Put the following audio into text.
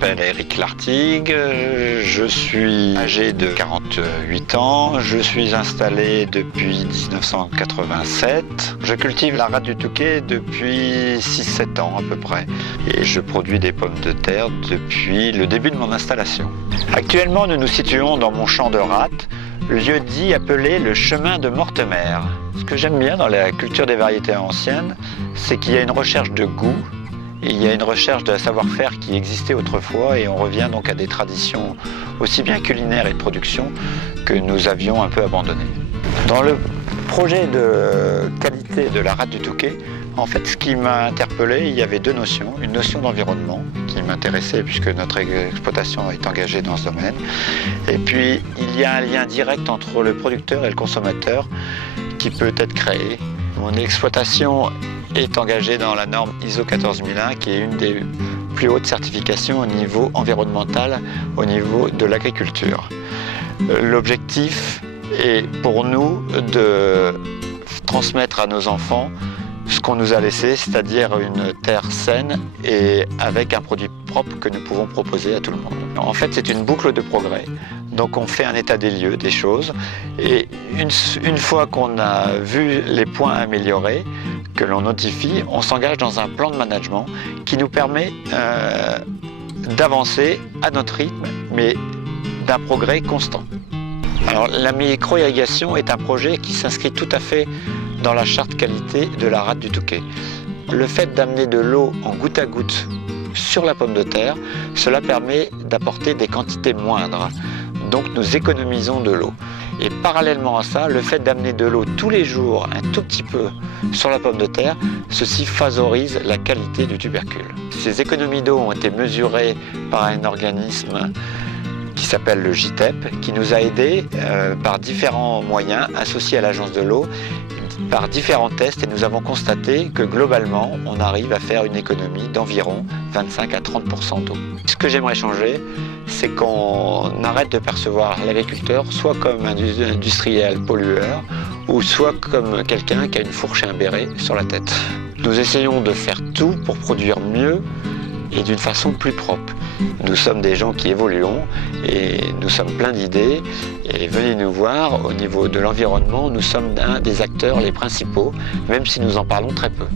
m'appelle Eric Lartigue, je suis âgé de 48 ans, je suis installé depuis 1987. Je cultive la rate du Touquet depuis 6-7 ans à peu près et je produis des pommes de terre depuis le début de mon installation. Actuellement, nous nous situons dans mon champ de rate, lieu-dit appelé le chemin de Mortemer. Ce que j'aime bien dans la culture des variétés anciennes, c'est qu'il y a une recherche de goût. Et il y a une recherche de savoir-faire qui existait autrefois et on revient donc à des traditions aussi bien culinaires et de production que nous avions un peu abandonnées. Dans le projet de qualité de la rate du Touquet, en fait ce qui m'a interpellé, il y avait deux notions. Une notion d'environnement qui m'intéressait puisque notre exploitation est engagée dans ce domaine. Et puis il y a un lien direct entre le producteur et le consommateur qui peut être créé. Mon exploitation est engagé dans la norme ISO 14001 qui est une des plus hautes certifications au niveau environnemental, au niveau de l'agriculture. L'objectif est pour nous de transmettre à nos enfants ce qu'on nous a laissé, c'est-à-dire une terre saine et avec un produit propre que nous pouvons proposer à tout le monde. En fait, c'est une boucle de progrès. Donc on fait un état des lieux des choses et une fois qu'on a vu les points améliorés, que l'on notifie, on s'engage dans un plan de management qui nous permet d'avancer à notre rythme, mais d'un progrès constant. Alors la micro-irrigation est un projet qui s'inscrit tout à fait dans la charte qualité de la rate du Touquet. Le fait d'amener de l'eau en goutte à goutte sur la pomme de terre, cela permet d'apporter des quantités moindres. Donc nous économisons de l'eau. Et parallèlement à ça, le fait d'amener de l'eau tous les jours, un tout petit peu, sur la pomme de terre, ceci favorise la qualité du tubercule. Ces économies d'eau ont été mesurées par un organisme qui s'appelle le JITEP, qui nous a aidés par différents moyens associés à l'agence de l'eau, par différents tests, et nous avons constaté que globalement, on arrive à faire une économie d'environ 25 à 30% d'eau. Ce que j'aimerais changer, c'est qu'on arrête de percevoir l'agriculteur soit comme un industriel pollueur, ou soit comme quelqu'un qui a une fourche et un béret sur la tête. Nous essayons de faire tout pour produire mieux et d'une façon plus propre. Nous sommes des gens qui évoluons et nous sommes pleins d'idées et venez nous voir, au niveau de l'environnement, nous sommes un des acteurs les principaux, même si nous en parlons très peu.